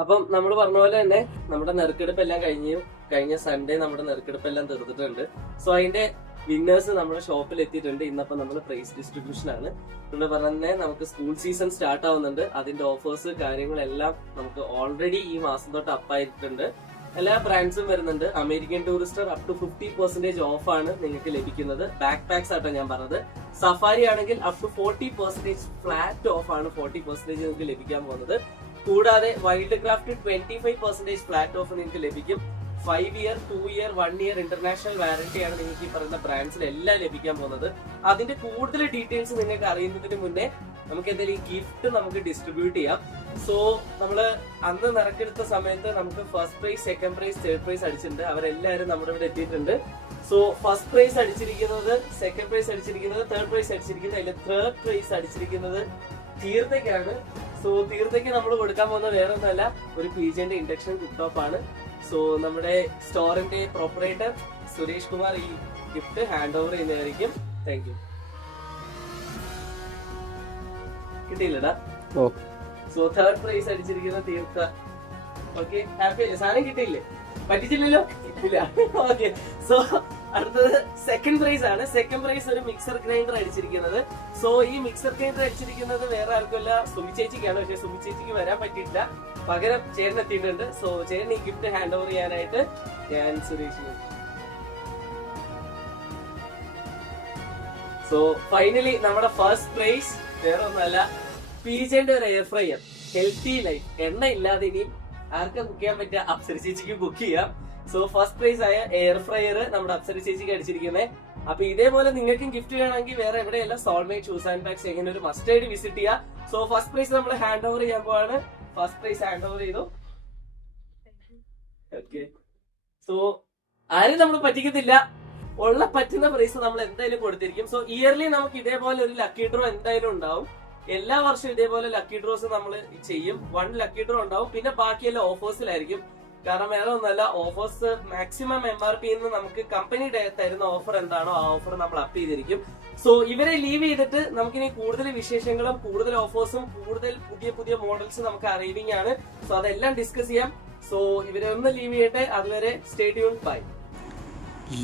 അപ്പം നമ്മൾ പറഞ്ഞ പോലെ തന്നെ നമ്മുടെ നെറുക്കെടുപ്പ് എല്ലാം കഴിഞ്ഞ സൺഡേ നമ്മുടെ നെറുക്കെടുപ്പ് എല്ലാം തീർത്തിട്ടുണ്ട്. സോ അതിന്റെ വിന്നേഴ്സ് നമ്മുടെ ഷോപ്പിൽ എത്തിയിട്ടുണ്ട്. ഇന്നപ്പം നമ്മൾ പ്രൈസ് ഡിസ്ട്രിബ്യൂഷൻ ആണ്. നമ്മൾ പറഞ്ഞ നമുക്ക് സ്കൂൾ സീസൺ സ്റ്റാർട്ട് ആവുന്നുണ്ട്. അതിന്റെ ഓഫേഴ്സ് കാര്യങ്ങളെല്ലാം നമുക്ക് ഓൾറെഡി ഈ മാസം തൊട്ട് അപ്പായിട്ടുണ്ട്. എല്ലാ ബ്രാൻഡ്സും വരുന്നുണ്ട്. American Tourister up to 50% off ആണ് നിങ്ങൾക്ക് ലഭിക്കുന്നത്. ബാക്ക് പാക്സ് ആട്ടോ ഞാൻ പറഞ്ഞത്. സഫാരി ആണെങ്കിൽ അപ് ടു 40% ഫ്ലാറ്റ് ഓഫ് ആണ് 40% നിങ്ങൾക്ക് ലഭിക്കാൻ പോകുന്നത്. കൂടാതെ വൈൽഡ് ക്രാഫ്റ്റ് 25% ഫ്ലാറ്റ് ഓഫ് നിങ്ങൾക്ക് ലഭിക്കും. 5 ഇയർ 2 ഇയർ 1 ഇയർ ഇന്റർനാഷണൽ വാറന്റിയാണ് നിങ്ങൾക്ക് ഈ പറയുന്ന ബ്രാൻഡ്സിൽ എല്ലാം ലഭിക്കാൻ പോകുന്നത്. അതിന്റെ കൂടുതൽ ഡീറ്റെയിൽസ് നിങ്ങൾക്ക് അറിയുന്നതിന് മുന്നേ നമുക്ക് എന്തെങ്കിലും ഈ ഗിഫ്റ്റ് നമുക്ക് ഡിസ്ട്രിബ്യൂട്ട് ചെയ്യാം. സോ നമ്മള് അന്ന് നറുക്കെടുത്ത സമയത്ത് നമുക്ക് first prize, second prize, third prize അടിച്ചിട്ടുണ്ട്. അവരെല്ലാവരും നമ്മുടെ ഇവിടെ എത്തിയിട്ടുണ്ട്. സോ ഫസ്റ്റ് പ്രൈസ് അടിച്ചിരിക്കുന്നത്, സെക്കൻഡ് പ്രൈസ് അടിച്ചിരിക്കുന്നത്, തേർഡ് പ്രൈസ് അടിച്ചിരിക്കുന്നത്, അതിൽ തേർഡ് പ്രൈസ് അടിച്ചിരിക്കുന്നത് തീർത്തയ്ക്കാണ്. സോ തീർത്തയ്ക്ക് നമ്മൾ കൊടുക്കാൻ പോകുന്ന വേറെ ഒന്നല്ല, ഒരു PGന്റെ ഇൻഡക്ഷൻ കുക്ക് ടോപ്പ് ആണ്. സോ നമ്മുടെ സ്റ്റോറിന്റെ പ്രൊപ്പറേറ്റർ സുരേഷ് കുമാർ ഈ ഗിഫ്റ്റ് ഹാൻഡ് ഓവർ ചെയ്യുന്നതായിരിക്കും. Thank you. കിട്ടിയില്ലടാ? സോ തേർഡ് പ്രൈസ് അടിച്ചിരിക്കുന്ന തീർത്ത. ഓക്കെ, ഹാപ്പി അല്ലേ? സാധനം കിട്ടിയില്ലേ? പറ്റിച്ചില്ലല്ലോ? ഇല്ല. ഓക്കെ, സോ അടുത്തത് സെക്കൻഡ് പ്രൈസ് ആണ്. സെക്കൻഡ് പ്രൈസ് ഒരു മിക്സർ ഗ്രൈൻഡർ അടിച്ചിരിക്കുന്നത്. സോ ഈ മിക്സർ ഗ്രൈൻഡർ അടിച്ചിരിക്കുന്നത് വേറെ ആർക്കുമല്ല, സുമി ചേച്ചിക്കാണ്. പക്ഷെ സുമി ചേച്ചിക്ക് വരാൻ പറ്റിയിട്ടില്ല, പകരം ചേട്ടൻ എത്തിയിട്ടുണ്ട്. സോ ചേട്ടൻ ഈ ഗിഫ്റ്റ് ഹാൻഡ് ഓവർ ചെയ്യാനായിട്ട് ഞാൻ സുരേഷിന്. സോ ഫൈനലി നമ്മുടെ ഫസ്റ്റ് പ്രൈസ് വേറെ ഒന്നല്ല, PGന്റെ ഒരു എയർ ഫ്രയർ, ഹെൽത്തി ലൈഫ്. എണ്ണ ഇല്ലാതെ ഇനി ആർക്കാ കുക്ക് ചെയ്യാൻ പറ്റുക? അപ്സര ചേച്ചിക്ക് കുക്ക് ചെയ്യാം. സോ ഫസ്റ്റ് പ്രൈസ് ആയ എയർ ഫ്രയർ നമ്മുടെ അപ്സര ചേച്ചിക്ക് അടിച്ചിരിക്കുന്നത്. അപ്പൊ ഇതേപോലെ നിങ്ങൾക്കും ഗിഫ്റ്റ് വേണമെങ്കിൽ വേറെ എവിടെയല്ല, സോൾമേറ്റ് ഷൂസ് ആൻഡ് ബാഗ്സ് എങ്ങനെ ഒരു മസ്റ്റായിട്ട് വിസിറ്റ് ചെയ്യാം. സോ ഫസ്റ്റ് പ്രൈസ് നമ്മൾ ഹാൻഡ് ഓവർ ചെയ്യാൻ പോവാണ്. ഫസ്റ്റ് പ്രൈസ് ഹാൻഡ് ഓവർ ചെയ്തു. ഓക്കെ, സോ ആരും നമ്മൾ പറ്റിക്കത്തില്ല, ഉള്ള പറ്റുന്ന പ്രൈസ് നമ്മൾ എന്തായാലും കൊടുത്തിരിക്കും. സോ ഇയർലി നമുക്ക് ഇതേപോലെ ഒരു ലക്കി ഡ്രോ എന്തായാലും ഉണ്ടാവും. എല്ലാ വർഷവും ഇതേപോലെ ലക്കി ഡ്രോസ് നമ്മൾ ചെയ്യും. 1 ലക്കി ഡ്രോ ഉണ്ടാവും. പിന്നെ ബാക്കിയെല്ലാം ഓഫേഴ്സിലായിരിക്കും. കാരണം വേറെ ഒന്നല്ല, ഓഫേഴ്സ് മാക്സിമം MRP നമുക്ക് കമ്പനി തരുന്ന ഓഫർ എന്താണോ ആ ഓഫർ നമ്മൾ അപ്പ് ചെയ്തിരിക്കും. സോ ഇവരെ ലീവ് ചെയ്തിട്ട് നമുക്കിനി കൂടുതൽ വിശേഷങ്ങളും കൂടുതൽ ഓഫേഴ്സും കൂടുതൽ പുതിയ പുതിയ മോഡൽസ് നമുക്ക് അറിയിവിംഗ് ആണ്. സോ അതെല്ലാം ഡിസ്കസ് ചെയ്യാം. സോ ഇവരെ ഒന്ന് ലീവ് ചെയ്യട്ടെ. അതുവരെ സ്റ്റേ ട്യൂൺ. ബൈ.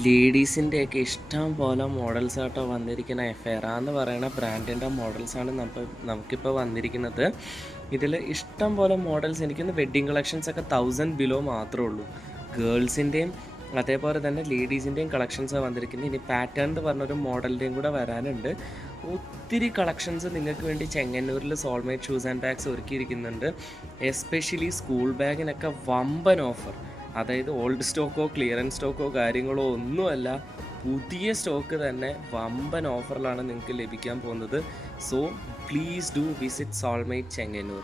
ലേഡീസിൻ്റെ ഒക്കെ ഇഷ്ടം പോലെ മോഡൽസ് ആട്ടോ വന്നിരിക്കുന്ന എഫെയറ എന്ന് പറയുന്ന ബ്രാൻഡിൻ്റെ മോഡൽസാണ് നമുക്കിപ്പോൾ വന്നിരിക്കുന്നത്. ഇതിൽ ഇഷ്ടം പോലെ മോഡൽസ്, എനിക്കൊന്ന് വെഡ്ഡിങ് കളക്ഷൻസ് ഒക്കെ 1000 ബിലോ മാത്രമേ ഉള്ളൂ. ഗേൾസിൻ്റെയും അതേപോലെ തന്നെ ലേഡീസിൻ്റെയും കളക്ഷൻസാണ് വന്നിരിക്കുന്നത്. ഇനി പാറ്റേൺ എന്ന് പറഞ്ഞൊരു മോഡലിൻ്റെയും കൂടെ വരാനുണ്ട്. ഒത്തിരി കളക്ഷൻസ് നിങ്ങൾക്ക് വേണ്ടി ചെങ്ങന്നൂരിൽ സോൾമേറ്റ് ഷൂസ് ആൻഡ് ബാഗ്സ് ഒരുക്കിയിരിക്കുന്നുണ്ട്. എസ്പെഷ്യലി സ്കൂൾ ബാഗിനൊക്കെ വമ്പൻ ഓഫർ. അതായത് ഓൾഡ് സ്റ്റോക്കോ ക്ലിയറൻസ് സ്റ്റോക്കോ കാര്യങ്ങളോ ഒന്നുമല്ല, പുതിയ സ്റ്റോക്ക് തന്നെ വമ്പൻ ഓഫറിലാണ് നിങ്ങൾക്ക് ലഭിക്കാൻ പോകുന്നത്. So please do visit soulmate Chengannur.